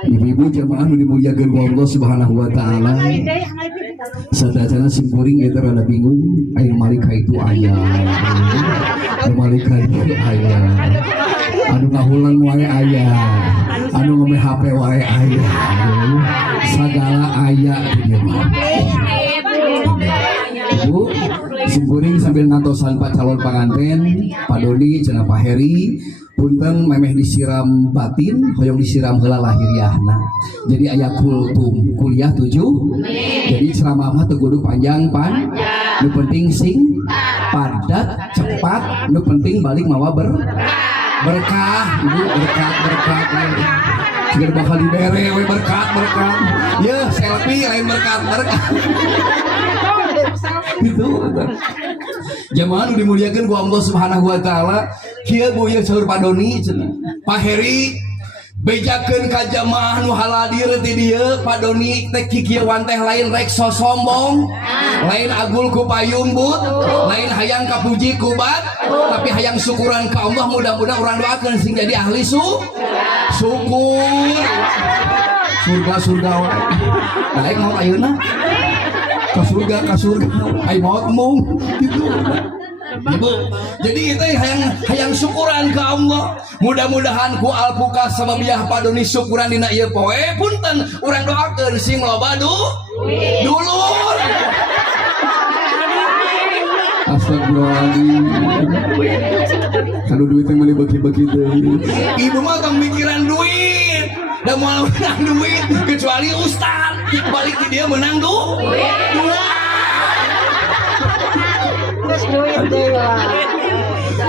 Ibu-ibu jamaah nu dimuliakeun ku Allah Subhanahu wa taala. Sadayana simpuring eta rada bingung, aya malika itu aya. Anu malika itu aya. Anu ngahulang wae aya. Anu ngome HP wae aya. Sagala aya di mah. Ibu simpuring sambil ngantosan Pak calon pengantin, Pak Doni cenah Pak Heri. Punten memeh disiram batin, hoyong disiram heula lahiriahna. Jadi aya kultum, kuliah 7. Jadi ceramah mah teu kudu panjang pan. Nu penting sing padat, cepat, nu penting balik mawa berkah. Ibu berkat. Sigar bakal dibere we berkat. Yeuh, selfie lain berkat. Gitu. Jamaah nu dimuliakeun ku Allah Subhanahu wa taala, kieu Bu ye saur Pak Doni cenah. Pak Heri bejakeun ka jamaah nu haladir ti dieu, Pak Doni teh kikieuan teh lain rek sombong, lain agul ku payung but, lain hayang kapuji ku bat, tapi hayang syukuran ka Allah. Mudah-mudahan urang doakeun sing jadi ahli syukur. Surga wae. Daek mau ayeuna ke surga ai maut mung gitu. Ibu, jadi kita hayang syukuran ke Allah. Mudah-mudahan ku alpuka sababiah Pak Doni syukuran dina ieu poe. Punten urang doakeun sing loba dulur. Astagfirullahaladzim. Kalau duitnya mau dibagi-bagi deui. Ibu mah tong mikiran duit. Dan mau menang duit kecuali ustaz balik dia menang duit.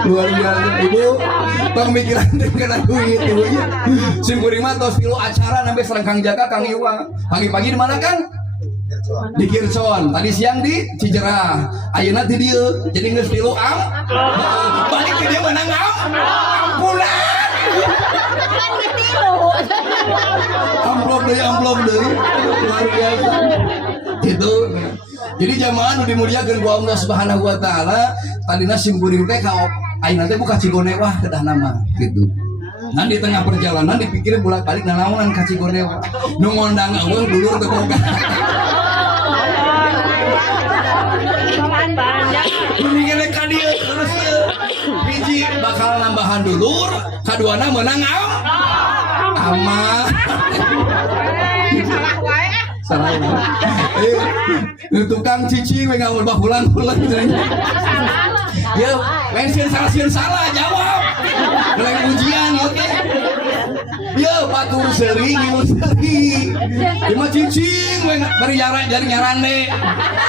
Luar biasa ibu, tong mikiran kena duit ibu ya. Simkuring mah tos pilu acara sampai serang Kang Jaka, Kang Iwa. Pagi-pagi di mana Kang? Di Kircon. Tadi siang di Cijerah. Ayeuna ti dieu. Jadi geus pilu balik ke dia menang ampunan. Amplop deh, luar biasa. Gitu. Jadi jamaah nu dimuliakeun ku Allah Subhanahu wa taala, tadina simkuring teh ka ayeuna teh buka Cigone wah kedah nama gitu. Nan di tengah perjalanan dipikir bolak-balik nanaonan ka Cigone wah. Nu ngondang eueuh dulur teu boga. Mikirna ka dieu terus hiji bakal nambahan dulur, kaduana meunang ama. Salah wae. Tukang cicing we ngawul bahulan-hulan. Ya, lain salah jawab. Lain ujian oke. Ya, batur seri ngilu seri. Ima cicing we bari nyaran deh.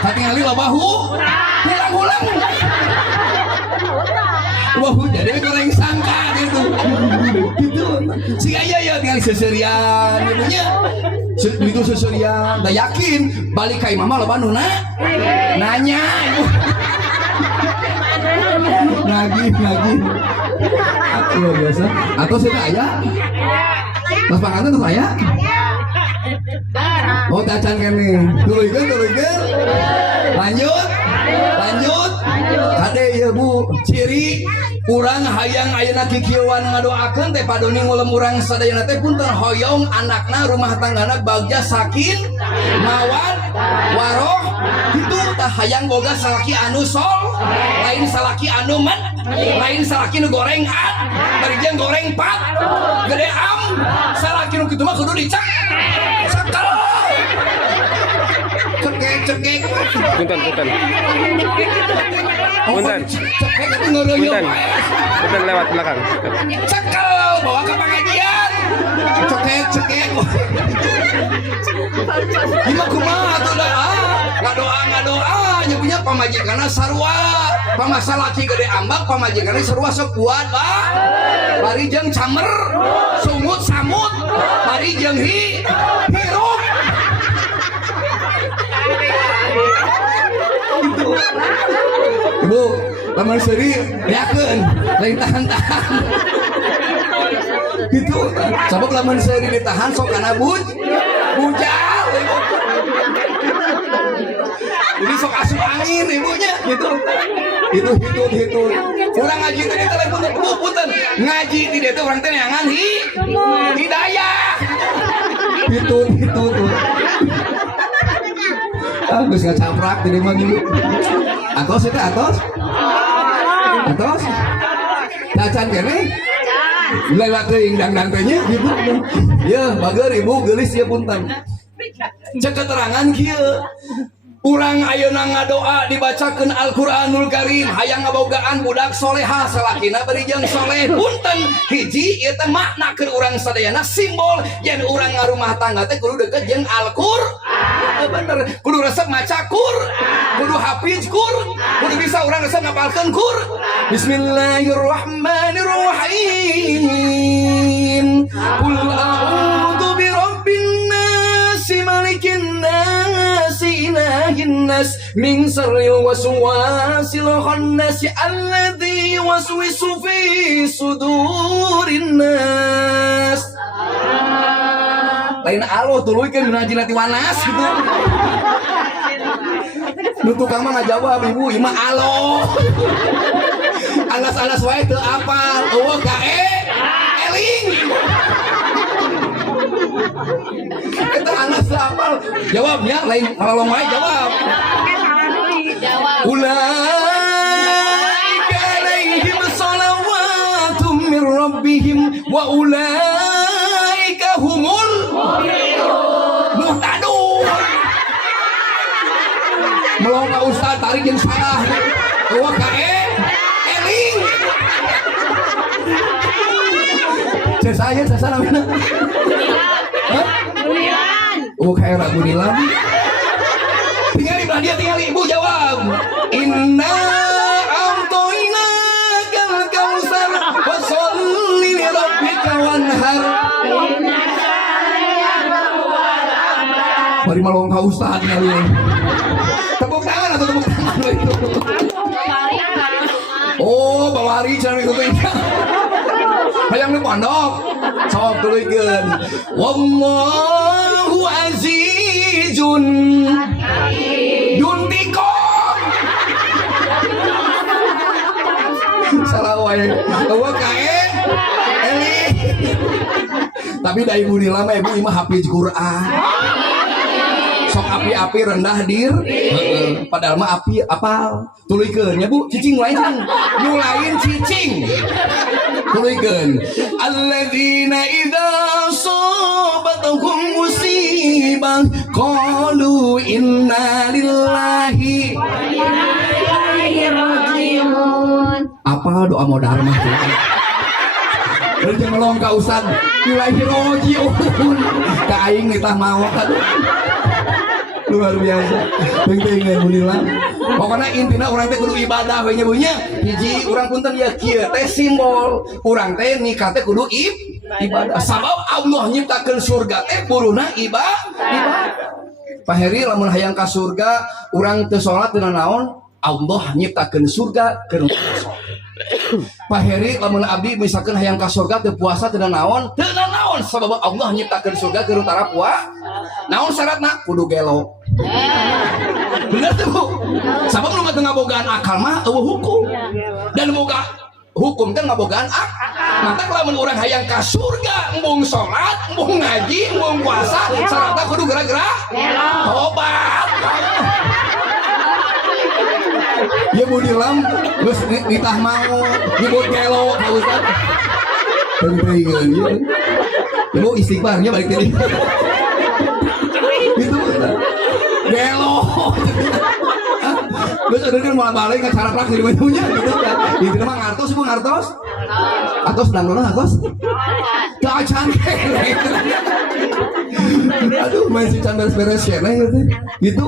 Katingali lobahu. Ulang-ulang. Wah, jadi goreng sangka gitu. Gitu. Si aya ya tinggal seserian ibunya. Itu seserian. Da yakin balik ka imam loba nu nanya. Nagih. Luar biasa. Atau saya aya? Mas panganten terus aya? Oh, tacan kene. Tuluikeun. Lanjut. Kade ya Bu, ciri urang hayang ayeuna kikieuan ngadoakeun teh Pak Doni ngulem urang sadayana teh punten hoyong anakna rumah tanggana bagja sakin mawad waroh kitu tah hayang boga salaki anu sol lain salaki anu men lain salaki nu goreng bari jeung goreng pat gede am salaki nu kitu mah kudu dicek sakal cekek punten lewat belakang cekel bawa ke pengajian cekek gimana kumaha tuh ngadoa nyebutnya pamajikanna sarua pamasa laki gede ambak pamajikanna sarua sekuat bah bari jeung camer sungut samut bari jeung hirup Ibu, lamun seri yakeun lain tahan-tahan. Gitu. Sabab lamun seri ditahan sok kana bujal. Jadi sok asup angin ibunya gitu. Itu hitut. Urang ngaji teh telepon punten. Ngaji ti dieu teh urang teh neangan hidayah. Itu tuh. Geus ngacaprak tadi mah gitu. Atos eta atos. Cacan kene. Lewat teuing dangdang teh nya gitu. Yeuh, bager ibu geulis ieu punten. Cek keterangan kieu. Urang ayeuna ngadoa dibacakeun Al-Qur'anul Karim hayang ngabogaan budak soleha salakina bari jeung soleh punten hiji ieu teh maknakeun urang sadayana simbol yen urang ngarumah tangga teh kudu deukeut jeung Al-Qur'an. Bener, kudu resep maca kudu hafiz kudu bisa urang resep ngapalkeun Bismillahirrahmanirrahim. Qul a'udzu birabbin nas malikin nas ilahin nas min syarril waswasil khannas alladzi yuwaswisu fi sudurin nas. Lain aloh tuluikeun minajina tiwanas gitu. Nu tukang mah ngajawab ibu, ieu mah aloh. Alas-alas wae teu apal. Eueuh kae eling. Eta alas teu apal. Jawabnya lain ngalolong wae jawab. Ulaika alaihim shalawatum mir rabbihim wa ulaika humul muhtadun. Melong ka ustaz tarik jeung salah. Eueuh kae eling. Saya namanya. Hah? Gunilan. Oh kayak Ragu Nilan. Tinggal ibu jawab. Inna a'toina kal kausar fasholli li rabbika wanhar. Bari malong ka ustaz kalian. Tepuk tangan atau tepuk tangan itu. Oh, bawari cenah itu teh. Hayang nu pondok. Sok tuluykeun. Wallahu azizun. Duntiko. Salah wae. Eueuh kae. Eli. Tapi da ibu Nila mah ibu imah hafiz Quran. Sok api-api rendah dir. Padahal mah api apal. Tuluykeun nya Bu, cicing lain nu lain cicing. Tuluykeun alladzina idza sabatuhum musibah qalu inna lillahi wa inna ilaihi rajiun. Apa doa modal mah tuh? Jeung melong ka ustad ilaihi rajiun. Ka aing tah mau kan. Luar biasa. Penting Bunila. Pokoknya intinya orang teh kudu ibadah we nya bunya. Hiji urang punten ya kieu teh simbol. Urang teh nikah teh kudu ibadah. Sabab Allah nyiptakeun surga teh buruna ibadah. Pak Heri lamun hayang ka surga, urang teu salat teu naon, Allah nyiptakeun surga keur salat. Pak Heri lamun abdi misalkan hayang ka surga teu puasa teu naon sabab Allah nyiptakeun surga keur utara puasa. Naon syaratna? Kudu gelo. Bener tuh Bu. Sabab nu teu ngabogaan akal mah eueuh hukum. Dan boga hukum teh ngabogaan akal. Maka lamun urang hayang ka surga, embung salat, embung ngaji, embung puasa, syaratna kudu gara-gara tobat. Ya Bu Nilam, geus nitah mau nyebut gelo ka Ustaz. Penting ya. Ibu istighfarnya balik tadi. Itu gelo. Terus ada dia mau balik ke cara praktik di bajunya gitu kan. Itu mah ngartos Bu ngartos. Atos dangdona atos. Kacan. Aduh masih can beres-beres ya gitu. Gitu.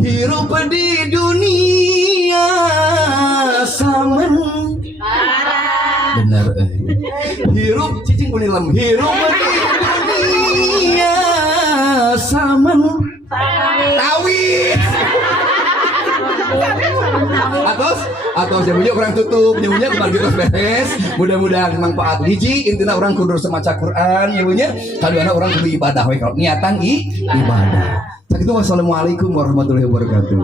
Hirup di dunia saman. Benar hirup cicing Unilam. Hirup di dunia saman. Tawis. Atos jamunya orang tutup, jamunya kembali terus beres. Mudah-mudahan manfaat hiji intinya orang kudu semaca Quran, jamunya kadang orang kudu ibadah we kalau niatan ibadah. Sakitu wassalamualaikum warahmatullahi wabarakatuh.